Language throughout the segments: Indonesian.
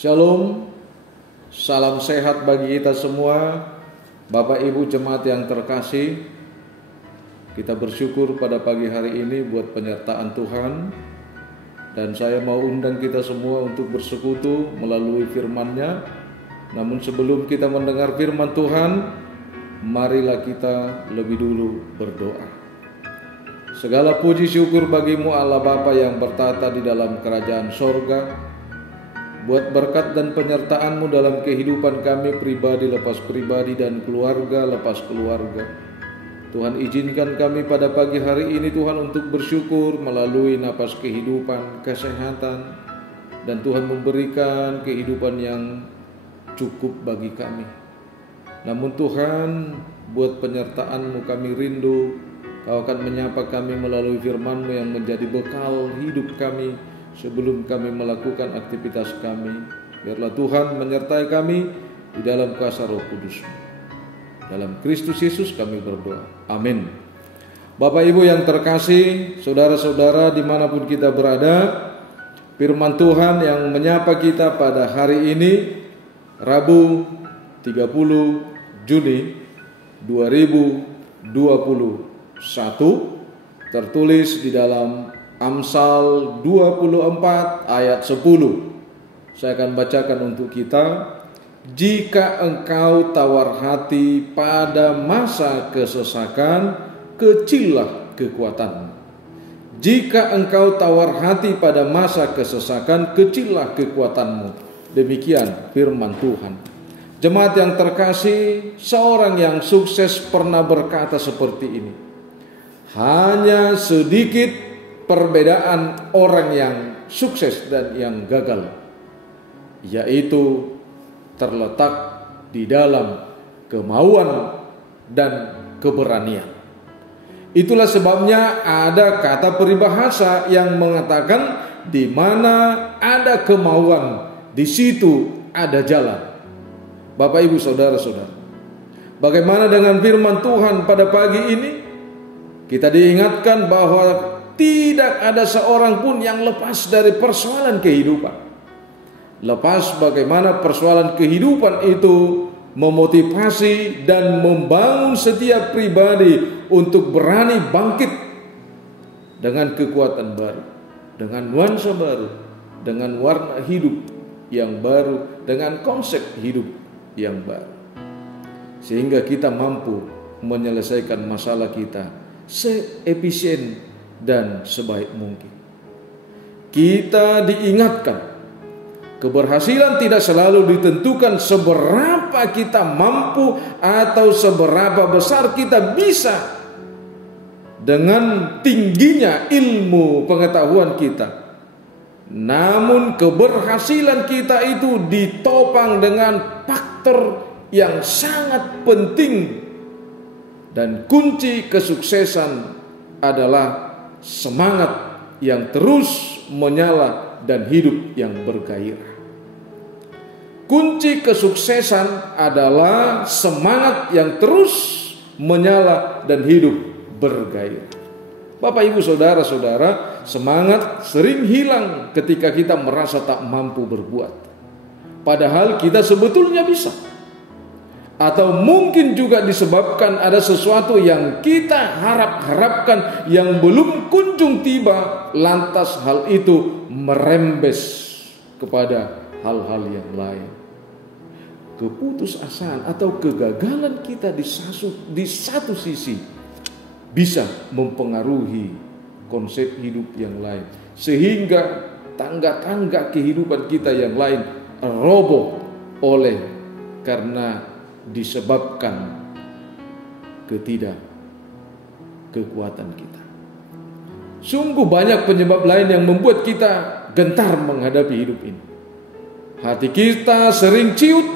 Shalom, salam sehat bagi kita semua. Bapak Ibu jemaat yang terkasih, kita bersyukur pada pagi hari ini buat penyertaan Tuhan. Dan saya mau undang kita semua untuk bersekutu melalui firman-Nya. Namun sebelum kita mendengar firman Tuhan, marilah kita lebih dulu berdoa. Segala puji syukur bagimu Allah Bapa yang bertata di dalam kerajaan sorga. Buat berkat dan penyertaan-Mu dalam kehidupan kami pribadi lepas pribadi dan keluarga lepas keluarga. Tuhan izinkan kami pada pagi hari ini Tuhan untuk bersyukur melalui napas kehidupan, kesehatan. Dan Tuhan memberikan kehidupan yang cukup bagi kami. Namun Tuhan, buat penyertaan-Mu kami rindu. Kau akan menyapa kami melalui firman-Mu yang menjadi bekal hidup kami sebelum kami melakukan aktivitas kami. Biarlah Tuhan menyertai kami di dalam kuasa Roh Kudus. Dalam Kristus Yesus kami berdoa. Amin. Bapak Ibu yang terkasih, saudara-saudara dimanapun kita berada, firman Tuhan yang menyapa kita pada hari ini, Rabu 30 Juni 2021, tertulis di dalam Amsal 24 ayat 10. Saya akan bacakan untuk kita. Jika engkau tawar hati pada masa kesesakan, kecillah kekuatanmu. Jika engkau tawar hati pada masa kesesakan, kecillah kekuatanmu. Demikian firman Tuhan. Jemaat yang terkasih, seorang yang sukses pernah berkata seperti ini. Hanya sedikit perbedaan orang yang sukses dan yang gagal, yaitu terletak di dalam kemauan dan keberanian. Itulah sebabnya ada kata peribahasa yang mengatakan di mana ada kemauan, di situ ada jalan. Bapak Ibu saudara-saudara, bagaimana dengan firman Tuhan pada pagi ini? Kita diingatkan bahwa tidak ada seorang pun yang lepas dari persoalan kehidupan. Lepas bagaimana persoalan kehidupan itu memotivasi dan membangun setiap pribadi untuk berani bangkit dengan kekuatan baru, dengan nuansa baru, dengan warna hidup yang baru, dengan konsep hidup yang baru. Sehingga kita mampu menyelesaikan masalah kita seefisien dan sebaik mungkin. Kita diingatkan, keberhasilan tidak selalu ditentukan seberapa kita mampu atau seberapa besar kita bisa dengan tingginya ilmu pengetahuan kita. Namun keberhasilan kita itu ditopang dengan faktor yang sangat penting, dan kunci kesuksesan adalah semangat yang terus menyala dan hidup yang bergairah. Kunci kesuksesan adalah semangat yang terus menyala dan hidup bergairah. Bapak Ibu saudara-saudara, semangat sering hilang ketika kita merasa tak mampu berbuat, padahal kita sebetulnya bisa. Atau mungkin juga disebabkan ada sesuatu yang kita harapkan yang belum kunjung tiba, lantas hal itu merembes kepada hal-hal yang lain. Keputusasaan atau kegagalan kita di satu sisi bisa mempengaruhi konsep hidup yang lain, sehingga tangga-tangga kehidupan kita yang lain roboh oleh karena disebabkan ketidakkekuatan kita. Sungguh banyak penyebab lain yang membuat kita gentar menghadapi hidup ini. Hati kita sering ciut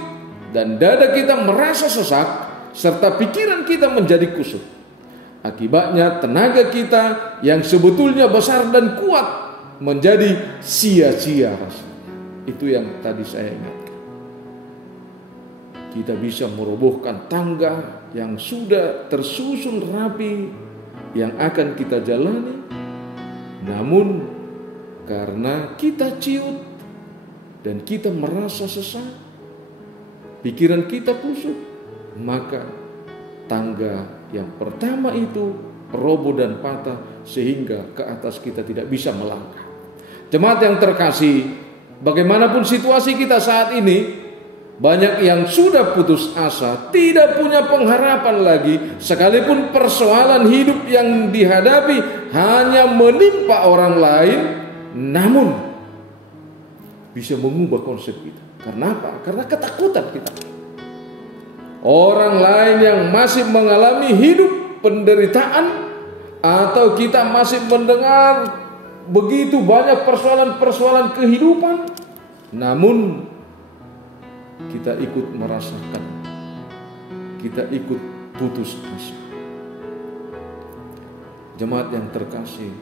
dan dada kita merasa sesak, serta pikiran kita menjadi kusut. Akibatnya tenaga kita yang sebetulnya besar dan kuat menjadi sia-sia rasanya. Itu yang tadi saya ingatkan. Kita bisa merobohkan tangga yang sudah tersusun rapi yang akan kita jalani. Namun karena kita ciut, dan kita merasa sesak, pikiran kita kusut, maka tangga yang pertama itu roboh dan patah sehingga ke atas kita tidak bisa melangkah. Jemaat yang terkasih, bagaimanapun situasi kita saat ini, banyak yang sudah putus asa, tidak punya pengharapan lagi, sekalipun persoalan hidup yang dihadapi hanya menimpa orang lain, namun bisa mengubah konsep kita. Karena apa? Karena ketakutan kita. Orang lain yang masih mengalami hidup penderitaan, atau kita masih mendengar begitu banyak persoalan-persoalan kehidupan, namun kita ikut merasakan, kita ikut putus asa. Jemaat yang terkasih,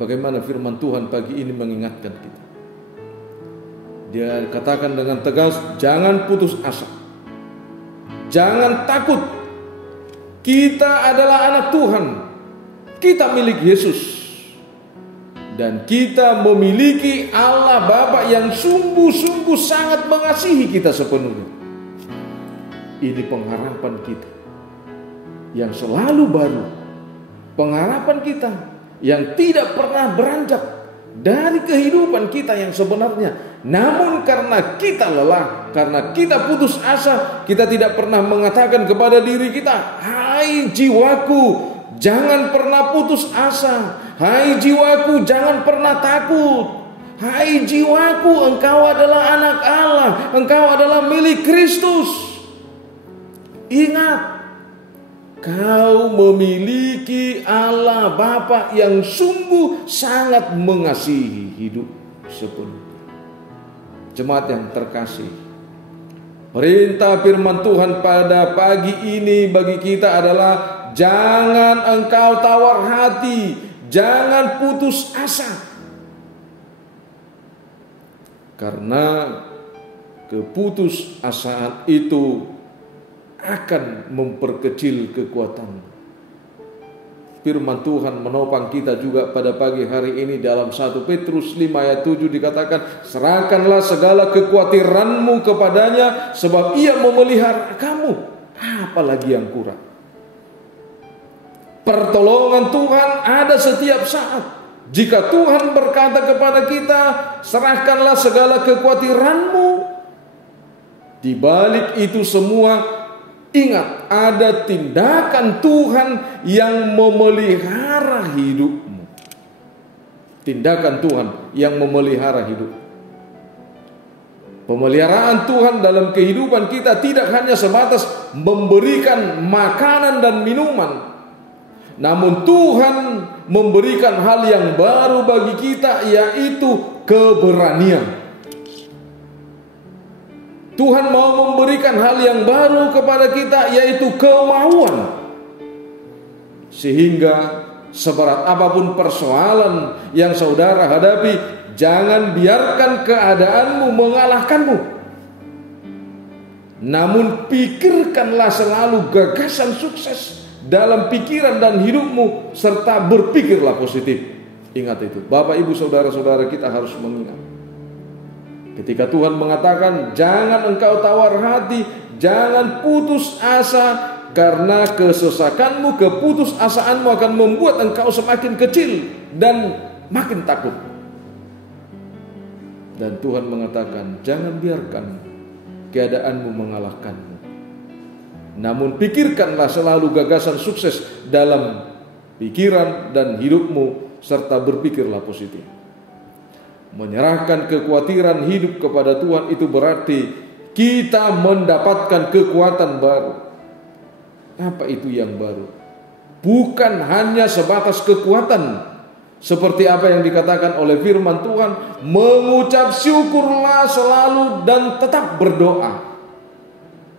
bagaimana firman Tuhan pagi ini mengingatkan kita. Dia katakan dengan tegas, jangan putus asa, jangan takut. Kita adalah anak Tuhan, kita milik Yesus, dan kita memiliki Allah Bapa yang sungguh-sungguh sangat mengasihi kita sepenuhnya. Ini pengharapan kita yang selalu baru, pengharapan kita yang tidak pernah beranjak dari kehidupan kita yang sebenarnya. Namun karena kita lelah, karena kita putus asa, kita tidak pernah mengatakan kepada diri kita, hai jiwaku, jangan pernah putus asa. Hai jiwaku, jangan pernah takut. Hai jiwaku, engkau adalah anak Allah, engkau adalah milik Kristus. Ingat, kau memiliki Allah Bapa yang sungguh sangat mengasihi hidup sepenuhnya. Jemaat yang terkasih, perintah firman Tuhan pada pagi ini bagi kita adalah jangan engkau tawar hati, jangan putus asa. Karena keputusasaan itu akan memperkecil kekuatan. Firman Tuhan menopang kita juga pada pagi hari ini dalam 1 Petrus 5 ayat 7 dikatakan, serahkanlah segala kekhawatiranmu kepadanya sebab ia memelihara kamu. Apalagi yang kurang? Pertolongan Tuhan ada setiap saat. Jika Tuhan berkata kepada kita, serahkanlah segala kekhawatiranmu, di balik itu semua, ingat, ada tindakan Tuhan yang memelihara hidupmu. Tindakan Tuhan yang memelihara hidup. Pemeliharaan Tuhan dalam kehidupan kita tidak hanya sebatas memberikan makanan dan minuman, namun Tuhan memberikan hal yang baru bagi kita, yaitu keberanian. Tuhan mau memberikan hal yang baru kepada kita, yaitu kemauan. Sehingga seberat apapun persoalan yang saudara hadapi, jangan biarkan keadaanmu mengalahkanmu. Namun pikirkanlah selalu gagasan sukses dalam pikiran dan hidupmu, serta berpikirlah positif. Ingat itu, Bapak Ibu saudara-saudara, kita harus mengingat. Ketika Tuhan mengatakan jangan engkau tawar hati, jangan putus asa, karena kesesakanmu, keputusasaanmu akan membuat engkau semakin kecil dan makin takut. Dan Tuhan mengatakan jangan biarkan keadaanmu mengalahkanmu, namun pikirkanlah selalu gagasan sukses dalam pikiran dan hidupmu, serta berpikirlah positif. Menyerahkan kekhawatiran hidup kepada Tuhan itu berarti kita mendapatkan kekuatan baru. Apa itu yang baru? Bukan hanya sebatas kekuatan, seperti apa yang dikatakan oleh firman Tuhan, mengucap syukurlah selalu dan tetap berdoa.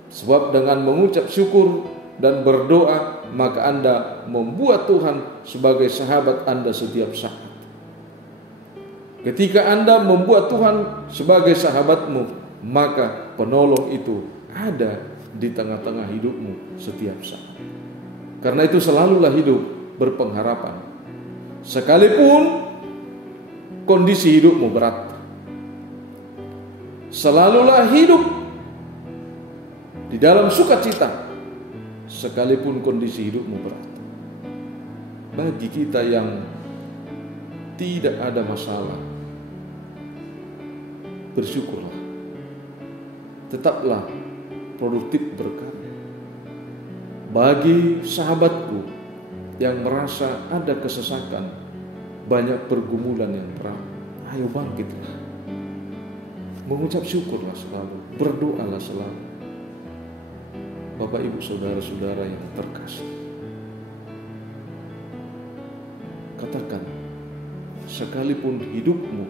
Sebab dengan mengucap syukur dan berdoa, maka Anda membuat Tuhan sebagai sahabat Anda setiap saat. Ketika Anda membuat Tuhan sebagai sahabatmu, maka penolong itu ada di tengah-tengah hidupmu setiap saat. Karena itu selalulah hidup berpengharapan. Sekalipun kondisi hidupmu berat, Selalulah hidup di dalam sukacita, sekalipun kondisi hidupmu berat. Bagi kita yang tidak ada masalah, bersyukurlah. Tetaplah produktif berkarya. Bagi sahabatku yang merasa ada kesesakan, banyak pergumulan yang berat, ayo bangkitlah. Mengucap syukurlah selalu, berdoalah selalu. Bapak Ibu saudara-saudara yang terkasih, katakan, sekalipun hidupmu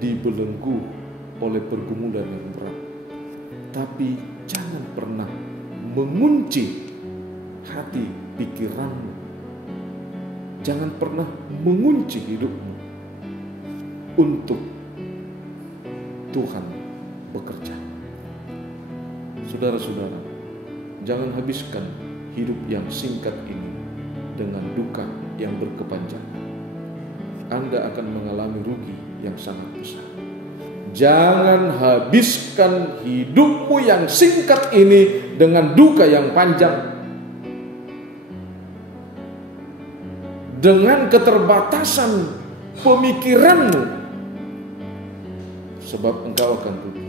dibelenggu oleh pergumulan yang berat, tapi jangan pernah mengunci hati pikiranmu. Jangan pernah mengunci hidupmu untuk Tuhan bekerja. Saudara-saudara, jangan habiskan hidup yang singkat ini dengan duka yang berkepanjangan. Anda akan mengalami rugi yang sangat besar. Jangan habiskan hidupmu yang singkat ini dengan duka yang panjang, dengan keterbatasan pemikiranmu, sebab engkau akan rugi.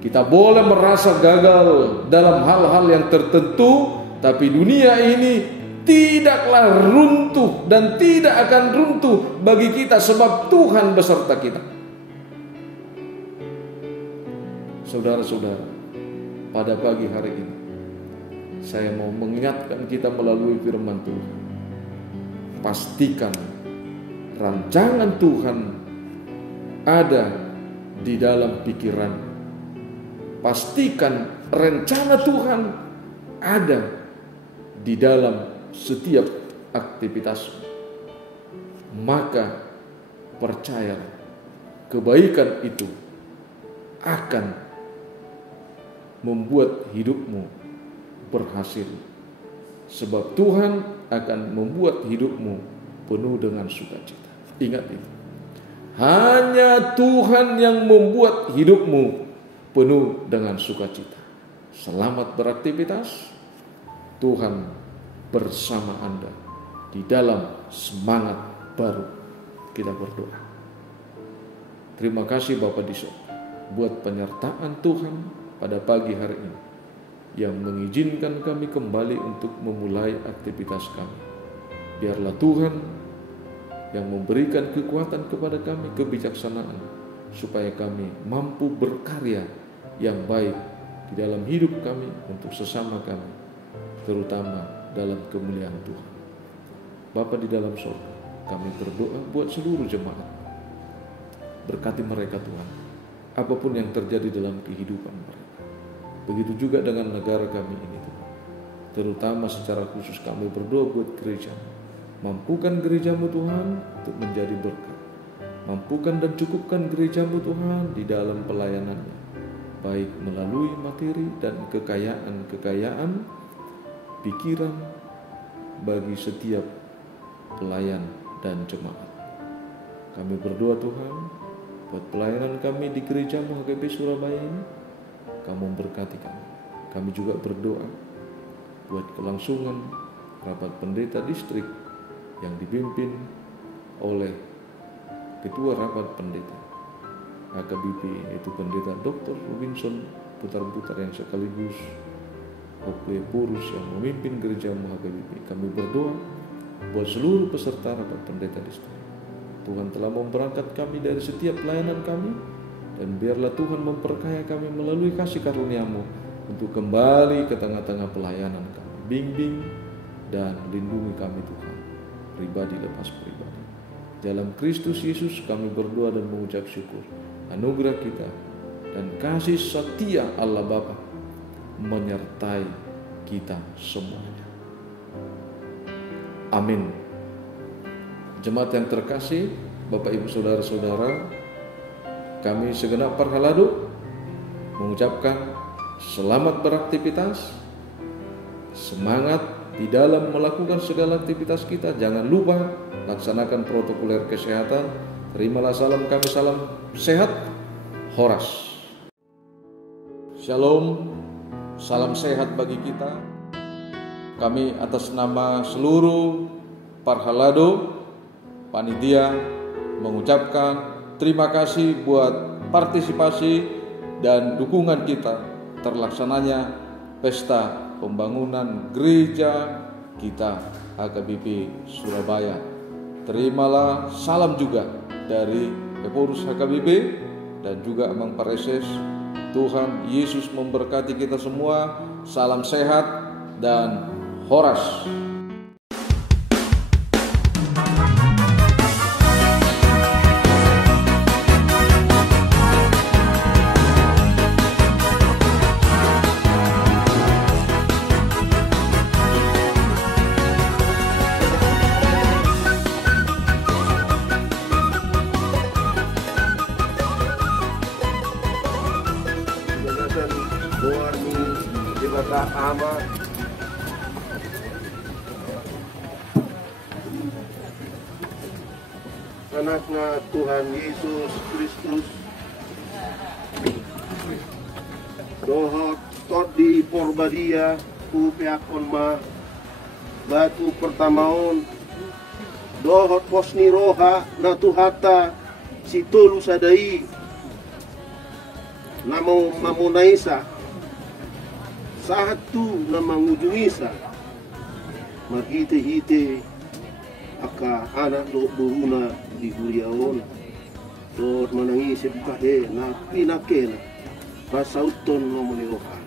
Kita boleh merasa gagal dalam hal-hal yang tertentu, tapi dunia ini tidaklah runtuh dan tidak akan runtuh bagi kita, sebab Tuhan beserta kita. Saudara-saudara, pada pagi hari ini saya mau mengingatkan kita melalui firman Tuhan. Pastikan rancangan Tuhan ada di dalam pikiran. Pastikan rencana Tuhan ada di dalam setiap aktivitasmu. Maka percayalah, kebaikan itu akan membuat hidupmu berhasil, sebab Tuhan akan membuat hidupmu penuh dengan sukacita. Ingat itu, hanya Tuhan yang membuat hidupmu penuh dengan sukacita. Selamat beraktivitas. Tuhan bersama Anda di dalam semangat baru. Kita berdoa. Terima kasih Bapa di surga buat penyertaan Tuhan pada pagi hari ini yang mengizinkan kami kembali untuk memulai aktivitas kami. Biarlah Tuhan yang memberikan kekuatan kepada kami, kebijaksanaan, supaya kami mampu berkarya yang baik di dalam hidup kami untuk sesama kami, terutama dalam kemuliaan Tuhan. Bapa di dalam surga, kami berdoa buat seluruh jemaat. Berkati mereka Tuhan, apapun yang terjadi dalam kehidupan mereka. Begitu juga dengan negara kami ini Tuhan. Terutama secara khusus kami berdoa buat gereja. Mampukan gerejamu Tuhan untuk menjadi berkat. Mampukan dan cukupkan gerejamu Tuhan di dalam pelayanannya, baik melalui materi dan kekayaan pikiran bagi setiap pelayan dan jemaat. Kami berdoa Tuhan buat pelayanan kami di gerejamu HKB Surabaya ini. Kamu memberkati kami. Kami juga berdoa buat kelangsungan rapat pendeta distrik yang dipimpin oleh Ketua Rapat Pendeta HKBP, yaitu Pendeta Dr. Robinson Putar-Putar, yang sekaligus Hokwe Purus yang memimpin gerejamu HKBP. Kami berdoa buat seluruh peserta rapat pendeta distrik. Tuhan telah memberangkat kami dari setiap pelayanan kami, dan biarlah Tuhan memperkaya kami melalui kasih karunia-Mu untuk kembali ke tengah-tengah pelayanan kami. Bimbing dan lindungi kami Tuhan, pribadi lepas pribadi. Dalam Kristus Yesus kami berdoa dan mengucap syukur. Anugerah kita dan kasih setia Allah Bapa menyertai kita semuanya. Amin. Jemaat yang terkasih, Bapak Ibu Saudara-saudara, kami segenap Parhaladu mengucapkan selamat beraktivitas, semangat di dalam melakukan segala aktivitas kita. Jangan lupa laksanakan protokol kesehatan. Terimalah salam kami, salam sehat, Horas. Shalom, salam sehat bagi kita. Kami atas nama seluruh Parhalado, panitia, mengucapkan terima kasih buat partisipasi dan dukungan kita terlaksananya pesta pembangunan gereja kita HKBP Surabaya. Terimalah salam juga dari pengurus HKBP dan juga Mang Pareses. Tuhan Yesus memberkati kita semua. Salam sehat dan Horas. Doa ni ibadah amat anaknya Tuhan Yesus Kristus dohot tot di porbadia ku peakon ma batu pertamaon dohot posni roha na tuhata si tolu sadai namo mamunaisa satu na mangujungisa magite-hite aka anak do buruna di guriaon dot manangisip kahe na pinakena pasauton no mulioha